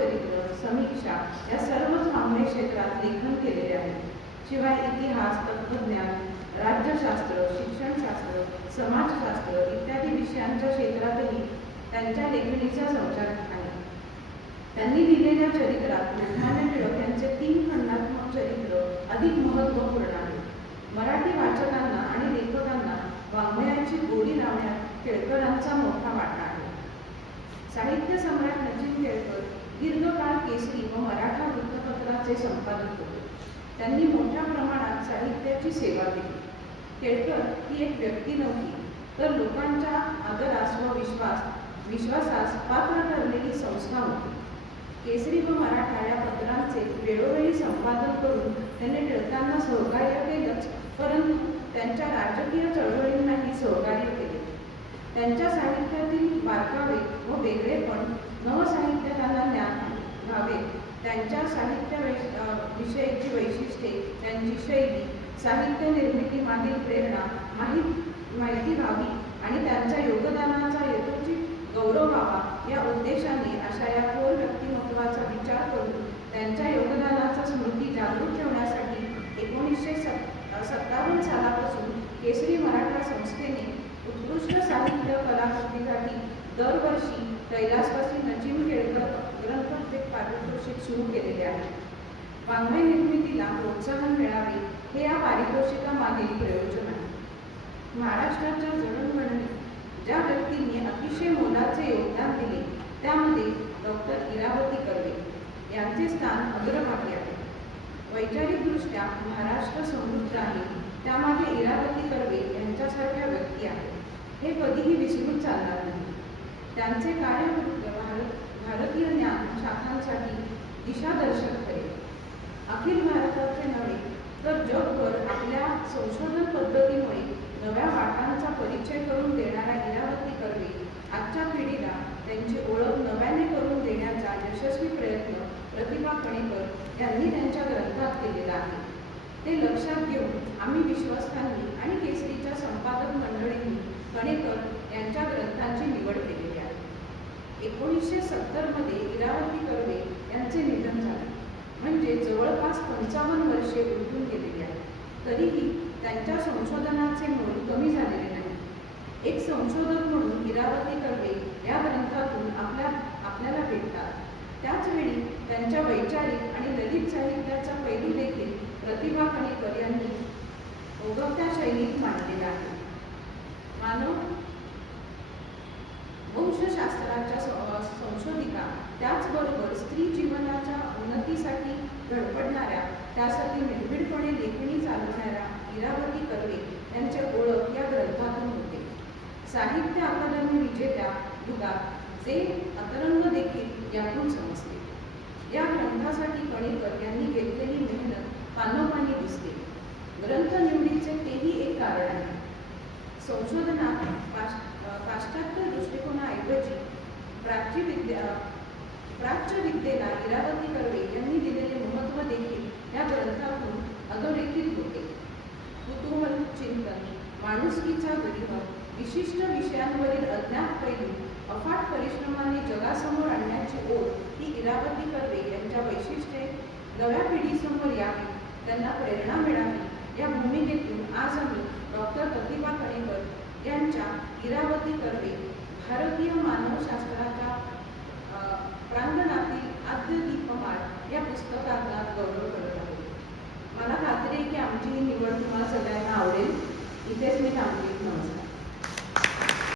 आत्मचरित्र, समीक्षा या सर्वच वाङ्मय क्षेत्रात लेखन केलेले आहे. शिवाय इतिहास, तत्त्वज्ञान, राज्यशास्त्र, शिक्षणशास्त्र, समाजशास्त्र इत्यादी विषयांच्या क्षेत्रातही त्यांच्या लेखणीचा संचार आहे. त्यांनी लिहिलेल्या चरित्रात लोकमान्य टिळक यांचे 3 खंडात्मक चरित्र अधिक महत्त्वपूर्ण आहे. मराठी वाचकांना आणि लेखकांना वाङ्मयाची गोडी लावण्यात केळकरांचा मोठा वाटा आहे. साहित्य सम्राट सचिन केळकर दीर्घकाळ केसरी व मराठा वृत्तपत्राचे संपादक होते. त्यांनी मोठ्या प्रमाणात साहित्याची सेवा केली. केळकर ही एक व्यक्ती नव्हती, तर लोकांच्या आदरास व विश्वासास पात्र ठरलेली संस्था होती. केसरी व मराठा या पत्रांचे वेळोवेळी संपादन करून त्यांनी टिळकांना सहकार्य केलंच, परंतु त्यांच्या राजकीय चळवळींनाही सहकार्य केले. त्यांच्या साहित्यातील बारकावे व वेगळेपण नवसाहित्यकांना ज्ञान व्हावे, त्यांच्या साहित्याविषयीची वैशिष्ट्ये, त्यांची शैली, साहित्य निर्मितीमागील प्रेरणा माहिती व्हावी आणि त्यांच्या योगदानाचा यथोचित गौरव व्हावा या उद्देशाने अशा या थोर व्यक्तिमत्वाचा विचार करून त्यांच्या योगदानाचा स्मृती जागृत ठेवण्यासाठी 1957 सालापासून केसरी मराठा संस्थेने उत्कृष्ट साहित्य कलाकृतीसाठी दरवर्षी कैलासवासी सचिन केळकर ग्रंथोत्तेक पारितोषिक सुरू केलेले आहे. वाङ्मय निर्मितीला प्रोत्साहन मिळावे हे या पारितोषिकामागील प्रयोजन आहे. महाराष्ट्राच्या जडणघडणीत ज्या व्यक्तींनी अतिशय मोलाचे योगदान दिले त्यामध्ये डॉक्टर इरावती कर्वे यांचे स्थान अग्रभागी आहे. वैचारिकदृष्ट्या महाराष्ट्र समृद्ध आहे, त्यामागे इरावती कर्वे यांच्यासारख्या व्यक्ती आहेत. हे कधीही विसरून चालणार नाही. त्यांचे कार्य भारतीय ज्ञान शाखांसाठी दिशादर्शक ठरेल. अखिल भारताचे नव्हे तर जगभर आपल्या संशोधन पद्धतीमुळे नव्या वाटांचा परिचय करून देणाऱ्या इरावती कर्वे आजच्या पिढीला त्यांची ओळख नव्याने करून देण्याचा यशस्वी प्रयत्न प्रतिभा कणेकर यांनी त्यांच्या ग्रंथात केलेला आहे. ते लक्षात घेऊन आम्ही विश्वस्तांनी आणि केसरीच्या संपादक मंडळींनी कणेकर यांच्या ग्रंथांची निवड केलेली आहे. 1970 मध्ये इरावती कर्वे यांचे निधन झाले, म्हणजे जवळपास 55 वर्षे उलटून गेलेली आहेत. तरीही त्यांच्या संशोधनाचे मोल कमी झालेले नाही. एक संशोधक म्हणून इरावती कर्वे या ग्रंथातून आपल्याला भेटतात. त्याचवेळी त्यांच्या वैचारिक आणि ललित साहित्याचा पैलू देखील प्रतिभा कणेकर यांनी ओघवत्या शैलीत मांडलेला आहे. मानव वंशशास्त्राच्या संशोधिका, त्याचबरोबर स्त्री जीवनाच्या उन्नतीसाठी धडपडणाऱ्या, त्यासाठी निर्भीडपणे लेखणी चालवणाऱ्या इरावती कर्वे यांचे ओळख या ग्रंथातून होते. साहित्य अकादमी विजेत्या युगात जे अतरंग देखील यातून समजते. या ग्रंथासाठी कणेकर यांनी घेतलेली मेहनत पानोपानी दिसते. ग्रंथ निवडीचे तेही एक कारण आहे. संशोधनात पाश्चात्य दृष्टिकोनाऐवजी प्राच्य विद्येला इरावती कर्वे यांनी दिलेले महत्त्व देखील या ग्रंथातून अधोरेखित होते. कुतूहल, चिंतन, माणुसकीचा गरिमा, विशिष्ट विषयांवरील अज्ञात पैलू अफाट परिश्रमाने जगासमोर आणण्याची ओढ ही इरावती कर्वे यांच्या वैशिष्ट्ये नव्या पिढीसमोर यावी, त्यांना प्रेरणा मिळावी या भूमिकेतून आज आम्ही डॉक्टर प्रतिभा कणेकर यांच्या इरावती कर्वे भारतीय मानवशास्त्राच्या प्रांगणातील आद्य दीपमाळ या पुस्तकाचा गौरव करत आहोत. मला खात्री आहे की आमची ही निवड तुम्हाला सगळ्यांना आवडेल. इथेच मी थांबते. नमस्कार.